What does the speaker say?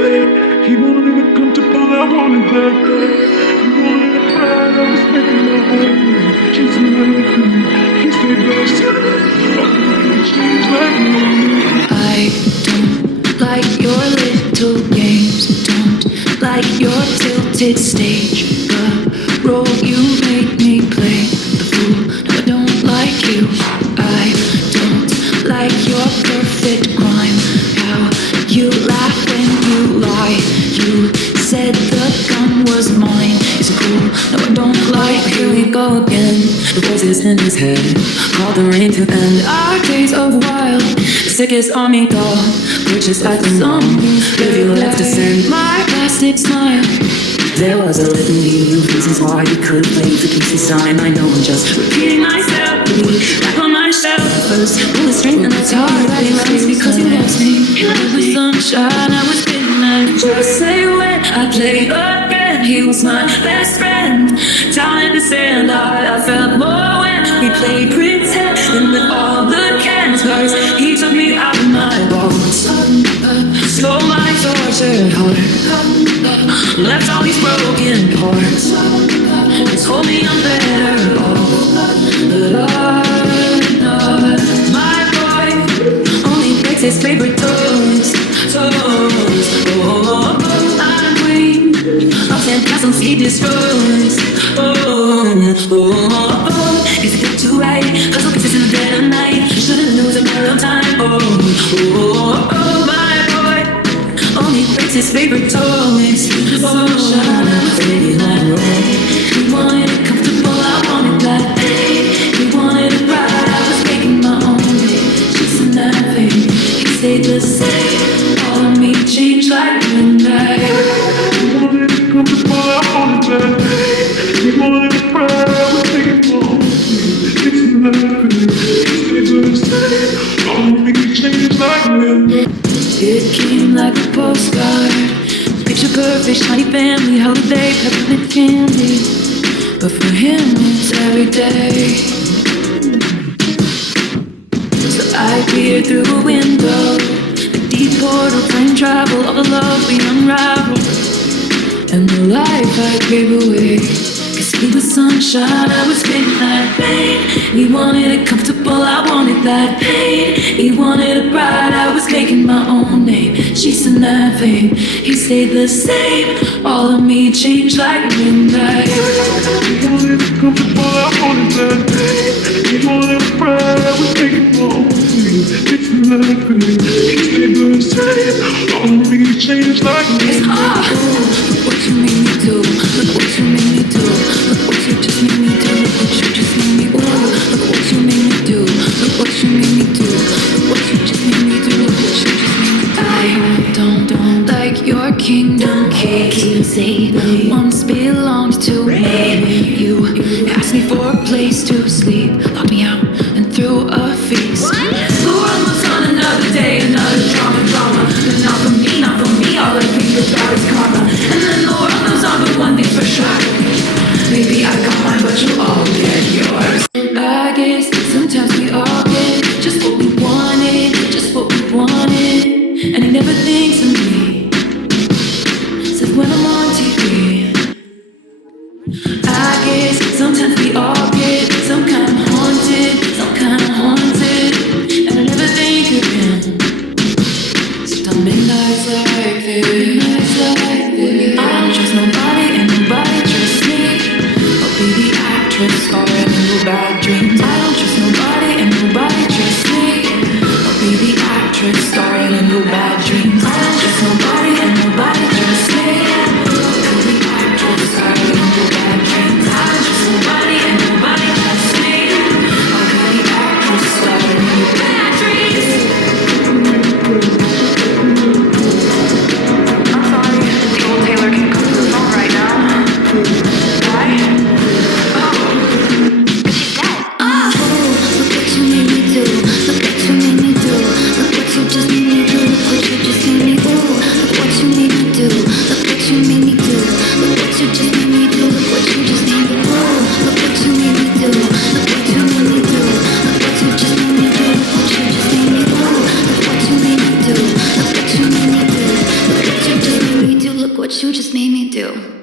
day. He wanted it comfortable, I wanted that day. He wanted it pride, I was making my own. Chasing everything, he stayed by his side. All changed like me. I don't like your little games. Don't like your tilted stage. The role you make me play. The fool, no, I don't like you. I don't like your perfect crime. How you laugh when you lie. You said the gun was mine. Is it cool? No, I don't like. Here we go again. The voices in his head call the rain to end our days of wild. The sickest army doll purchased at the mall. If you left to send my plastic smile. There was a litany of reasons why you could play the PC sign. I know I'm just repeating myself. Back on my shelf. First, pull the string and that's hard. I realized because you lost me. It was sunshine, I was feeling like just say when I played again. He was my best friend. Down in the sand, I felt more when we played pretend. And with all the cans, cause he took me out of my bones. Stole my tortured heart. Left all these broken parts. Just told me I'm better off. But I'm not. My boy only breaks his favorite toys. Oh, I'm queen of 10 castles he destroys. Is it too right? Cause look, it's in the dead of night. Shouldn't lose a matter of time. My boy only breaks his favorite toys. Sunshine, I was living that way. He wanted it comfortable, I wanted that day. He wanted it right, I was making my own day. Chasing that fame, he stayed the same. All of me changed like midnight. He wanted it comfortable, I wanted that day. He wanted it pride, I was making my own. Chasing that fame, he stayed the same. All of me changed like midnight. It came like a postcard. Picture perfect, shiny family, holiday, peppermint candy. But for him, it's every day. So I peer through a window, the deep portal, time travel, all the love we unravel, and the life I gave away. Cause he was sunshine, I was midnight rain. He wanted it comfortable, I wanted that pain. He wanted it bright, I was making my own name. Chasing that fame, he stayed the same. All of me changed like midnight. He wanted it comfortable, I wanted that day. He wanted it pride, I was making my own thing. Chasing that fame, he stayed the same. All of me changed like midnight. Look what you made me do, look what you made me do. Look what you just made me do, look what you just made me do. Look what you made me do, look what you made me do. Look what you just made me do, look what you just made me do. I don't like your kingdom keys. You say once belonged to me. You asked me for a place to sleep, locked me out and threw a feast. The world moves on another day, another drama. But not for me, not for me. All I think about is karma. And then the world moves on, but one thing's for sure. Maybe I got mine, but you all get yours. I guess sometimes we all get just what we wanted, just what we wanted. And he never thinks of me, says when I'm on TV. I guess sometimes we all get some kind of haunted. And I never think of him, except on midnights like this. I don't trust nobody and nobody trusts me. I'll be the actress starring in your bad dreams. I don't trust nobody and nobody trusts me. I'll be the actress starring in your bad dreams. I don't trust nobody and nobody trusts me. I'll be the actress starring in your bad dreams. I don't trust nobody and nobody trusts me. I'll be the actress starring in your bad dreams. I'm sorry, the old Taylor can come to the phone right now. Why? Oh, she's dead. Oh, look what you made me do. Look what you made me do. Look what you just made me do. what you just made me do.